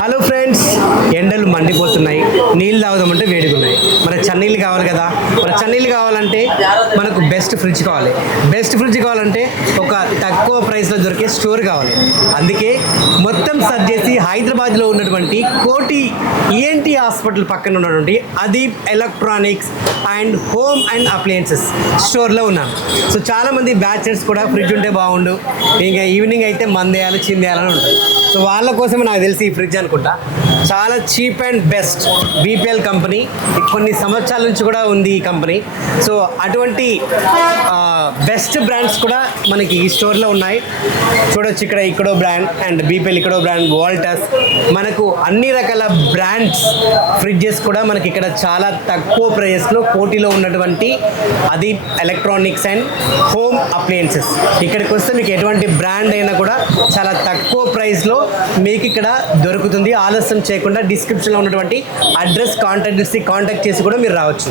Hello friends, ఎండలు మండిపోతున్నాయి. నీళ్ళు తాగుదామంటే వేడిగున్నాయి. మనకు చన్నీళ్ళు కావాలి కదా. మన చన్నీళ్ళు కావాలంటే మనకు బెస్ట్ ఫ్రిడ్జ్ కావాలి. బెస్ట్ ఫ్రిడ్జ్ కావాలంటే ఒక తక్కువ ప్రైస్లో దొరికే స్టోర్ కావాలి. అందుకే మొత్తం సర్చ్ చేసి హైదరాబాద్లో ఉన్నటువంటి కోటి ఈఎన్టీ హాస్పిటల్ పక్కన ఉన్నటువంటి Adeep electronics and home and appliances స్టోర్లో ఉన్నాను. సో చాలామంది బ్యాచలర్స్ కూడా ఫ్రిడ్జ్ ఉంటే బాగుండు, ఇంకా ఈవినింగ్ అయితే మందేయాలి చిందేయాలని ఉంటుంది. సో వాళ్ళ కోసమే నాకు తెలిసి ఈ ఫ్రిడ్జ్ అనుకుంటా. చాలా cheap and best BPL company, కొన్ని సంవత్సరాల నుంచి కూడా ఉంది ఈ కంపెనీ. సో అటువంటి బెస్ట్ బ్రాండ్స్ కూడా మనకి ఈ స్టోర్లో ఉన్నాయి. చూడొచ్చు, ఇక్కడో బ్రాండ్ అండ్ బీపీఎల్ ఇక్కడో బ్రాండ్, వాల్టస్, మనకు అన్ని రకాల బ్రాండ్స్ ఫ్రిడ్జెస్ కూడా మనకి ఇక్కడ చాలా తక్కువ ప్రైస్లో పోటీలో ఉన్నటువంటి అది ఎలక్ట్రానిక్స్ అండ్ హోమ్ అప్లయన్సెస్. ఇక్కడికి వస్తే మీకు ఎటువంటి బ్రాండ్ అయినా కూడా చాలా తక్కువ ప్రైస్లో మీకు ఇక్కడ దొరుకుతుంది. ఆలస్యం చేయకుండా డిస్క్రిప్షన్లో ఉన్నటువంటి అడ్రస్ కాంటాక్ట్ చేసి కూడా మీరు రావచ్చు.